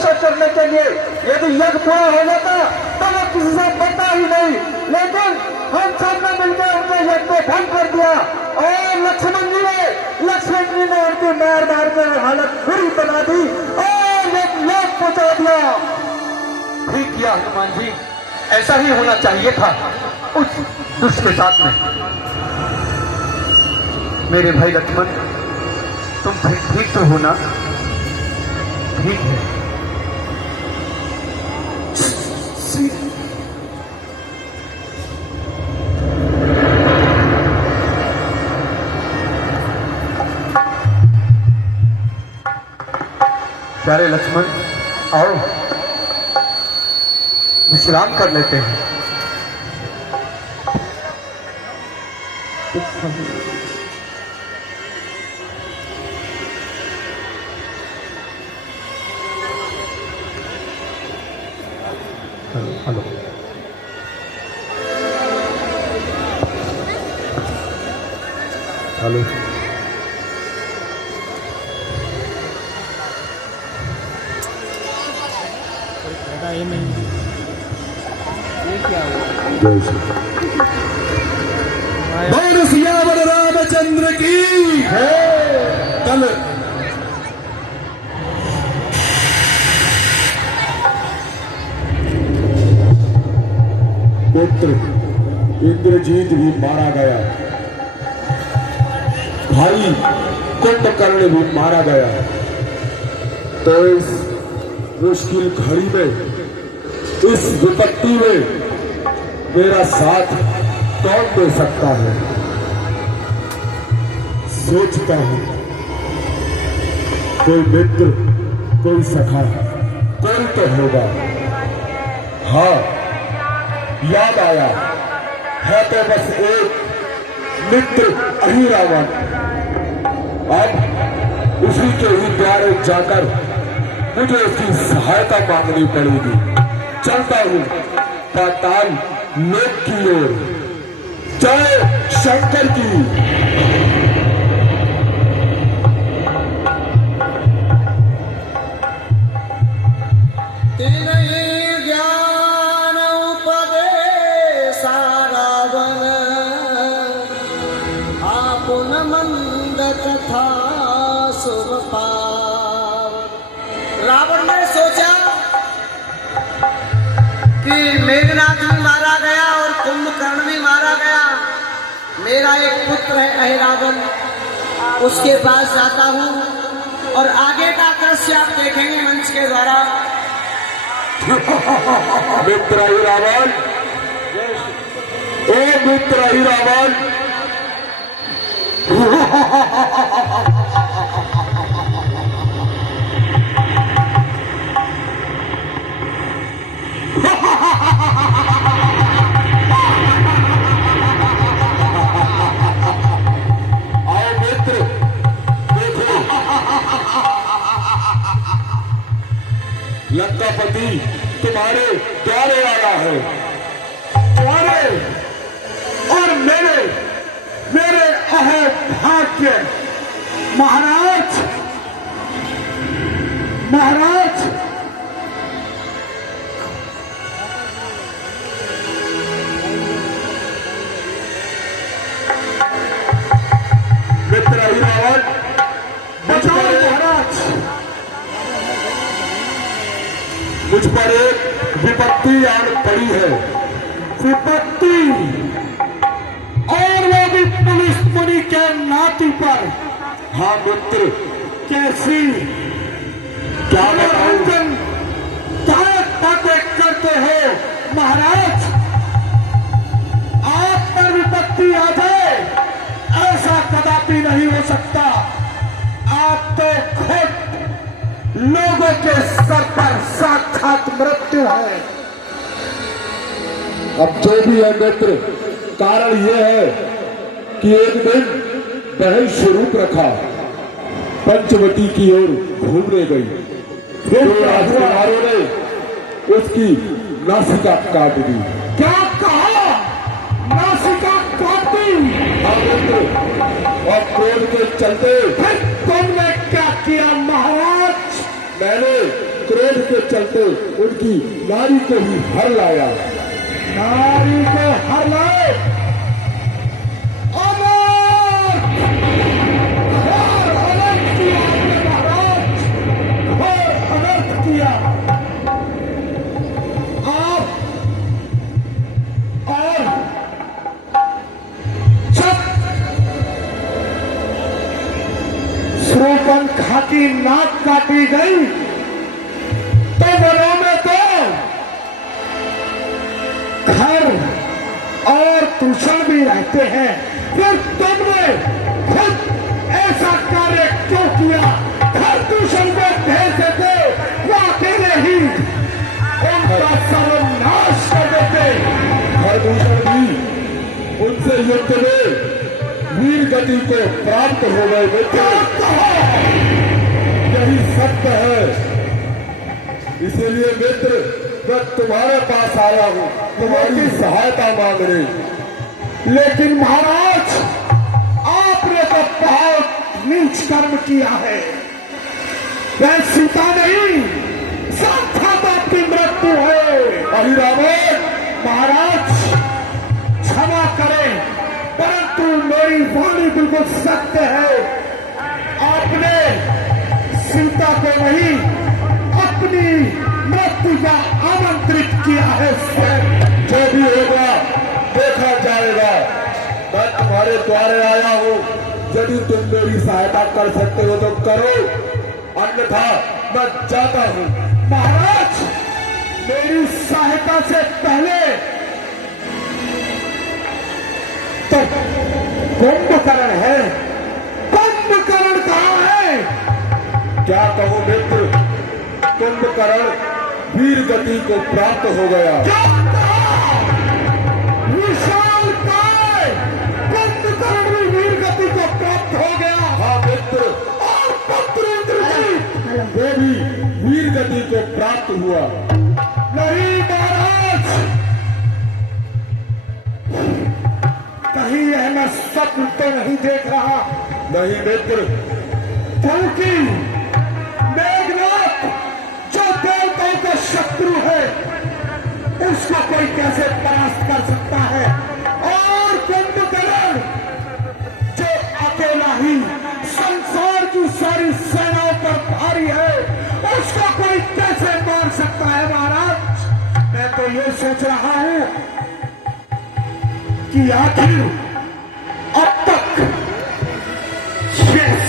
तपस्या करने के लिए। यदि यज्ञ पूरा हो जाता तो वो किसी से बनता ही नहीं, लेकिन हम सब ने मिलकर उनके यज्ञ को भंग कर दिया और लक्ष्मण जी ने उनकी मार मार कर हालत बुरी बना दी और लोग पहुंचा दिया। ठीक किया हनुमान जी, ऐसा ही होना चाहिए था उस दुष्ट के साथ में। मेरे भाई लक्ष्मण, तुम ठीक तो हो ना? ठीक है। प्यारे लक्ष्मण, आओ विश्राम कर लेते हैं। Hello, hello. ये नहीं, ये क्या हुआ? बोल सियावर रामचंद्र की है। कल पुत्र इंद्रजीत भी मारा गया, भाई कुंभकर्ण भी मारा गया, तो इस मुश्किल घड़ी में, इस विपत्ति में मेरा साथ कौन दे सकता है? सोचता हूं कोई मित्र, कोई सखा, कोई तो होगा। हाँ, याद आया है तो बस एक मित्र अहिरावण। अब उसी के ही द्वारे जाकर मुझे उसकी सहायता मांगनी पड़ेगी। चलता हूं पाताल लोक की ओर। जय शंकर की। ज्ञान उपदेश रावण, आपुन मंद कथा शुभ पावन। रावण ने सोचा कि मेघनाथ भी मारा गया और कुंभकर्ण भी मारा गया, मेरा एक पुत्र है अहिरावण, उसके पास जाता हूं और आगे का दृश्य आप देखेंगे मंच के द्वारा। मित्र अहिरावण, ओ मित्र अहिरावण, आओ मित्र, देखो लंकापति तुम्हारे द्वारे आया है। तुम्हारे और मेरे अहोभाग्य महाराज, मित्र अहिरावण, बचाओ महाराज, मुझ पर एक विपत्ति आन पड़ी है। विपत्ति, और वो भी पुलिस मुनि के नाती पर। हाँ मित्र, कैसी? क्या बताऊं? क्या बातें करते हो महाराज? आप पर विपत्ति आ जाए ऐसा कदापि नहीं हो सकता। आप तो खुद लोगों के सर पर साक्षात मृत्यु है। अब जो भी है मित्र, कारण यह है कि एक दिन बहन स्वरूप रखा पंचवटी की ओर घूमने गई, फिर राजकुमारों ने उसकी नासिका काट दी। क्या कहा? नासिका काट दी? हाँ मित्र, और क्रोध के चलते फिर तुमने क्या किया महाराज? मैंने क्रोध क्रोध के चलते उनकी नारी को ही हर लाया। नारी को हर लाए, अनर्थ किया आपने महाराज, घोर अनर्थ किया आप। और जब शूर्पणखा की नाक काटी गई तो वनों में तो घर और दूषण भी रहते हैं, फिर तुमने खुद ऐसा कार्य क्यों किया? घर दूषण को भेज देते, वो अकेले ही उनका सर्वनाश कर देते। हरभूषण भी उनसे युद्ध में वीर गति को प्राप्त हो गए मित्र। यही सत्य है। इसीलिए मित्र मैं तुम्हारे पास आया हूँ, तुम्हारी सहायता मांगने। लेकिन महाराज आपने तो बहुत नीच कर्म किया है। वह सीता नहीं, साक्षात आपकी मृत्यु है। अहि रावण महाराज क्षमा करें, परंतु मेरी वाणी बिल्कुल सत्य है। आपने सीता को नहीं, अपनी मृत्यु का आमंत्रित किया है। जो भी होगा देखा जाएगा। मैं तुम्हारे द्वारे आया हूँ, यदि तुम मेरी सहायता कर सकते हो तो करो, अन्यथा मैं जाता हूँ। महाराज मेरी सहायता से पहले तो कुंभकर्ण है। कुंभकर्ण कहाँ है? क्या कहूँ मित्र, कुंभकर्ण वीर गति को प्राप्त हो गया। क्या कहा? विशाल काय कुंभकर्ण भी वीर गति को प्राप्त हो गया। हाँ मित्र, और पुत्र इंद्रजीत वो भी वीर गति को प्राप्त हुआ। नहीं महाराज, कहीं यह मैं स्वप्न तो नहीं देख रहा। नहीं मित्र, क्योंकि मेघनाथ जो देवताओं का शत्रु है, उसको कोई कैसे परास्त कर सकता है? और कुंभकर्ण जो अकेला ही संसार की सारी सेनाओं पर भारी है, उसको कोई कैसे मार सकता है? महाराज मैं तो ये सोच रहा हूं कि आखिर